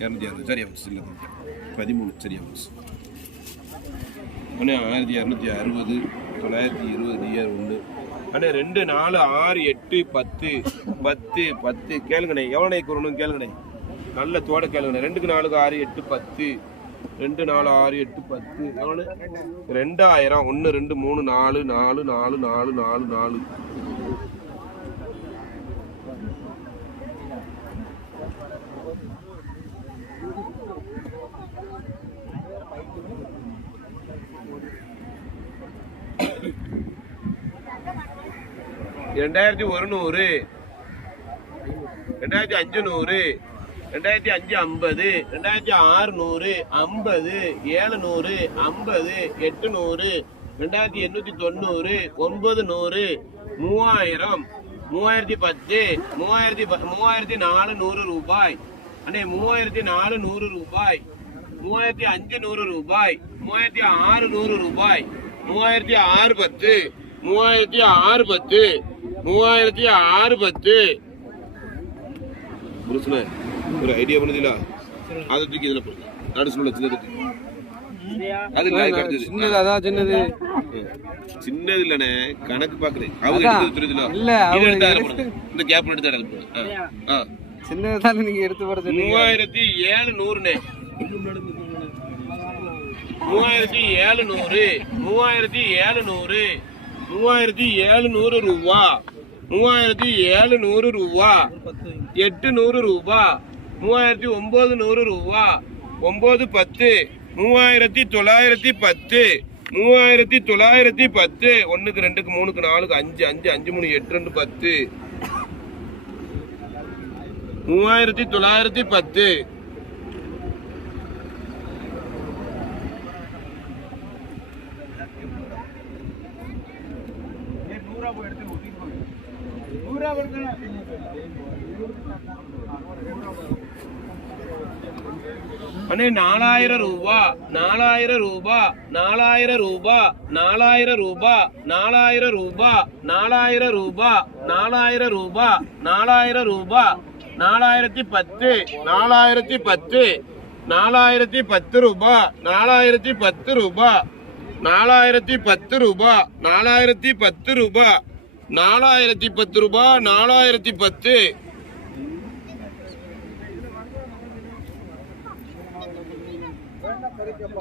260 சரியா போச்சு. இல்லை 13 சரியா போச்சு. அண்ணே 1260 920 1 அண்ணே 2 4 6 8 10 10 கேளுங்கண்ணே. எவ்வளோ கூறணும் கேளுங்கண்ணே. நல்ல தோட கேளுங்கண்ணே. 2 4 6 8 10 2 4 6 8 10 எவ்வளோ 2000 1 2 3 4 4 4 4 4 4 2100 2500 2550 2600 50 700 50 800 2890 900 3000 3400 ரூபாய் அண்ணே. 3400 ரூபாய் 3500 ரூபாய் 3600 ரூபாய் 3610 3610 3610 புருஷனே ஒரு ஐடியா பண்ணுதில்ல. அதை தூக்கி இதில் போடுங்க. நடுசுல சின்னது அது சின்னது. அதான் சின்னது சின்னது இல்லண்ணே. கணக்கு பாக்குறேன். அவங்க எடுத்து இந்த கேப்ல எடுத்து இடத்துல சின்னது நீங்க எடுத்து போட 3700 3700 ரூபா 3700 ரூபா 800 ரூபா 3900 ரூபா 910 3910 3910 1க்கு 2க்கு 3க்கு 4க்கு 5 5 5 3 8 2 10 3910 அண்ணே 4000 ரூபா 4000 ரூபா 4000 ரூபா 4000 ரூபா 4000 ரூபா 4000 ரூபா 4000 ரூபா 4000 ரூபா 4010 4010 4010 ரூபா 4010 ரூபா 4010 ரூபா 4010 ரூபா 4010 ரூபா 4010 Gracias.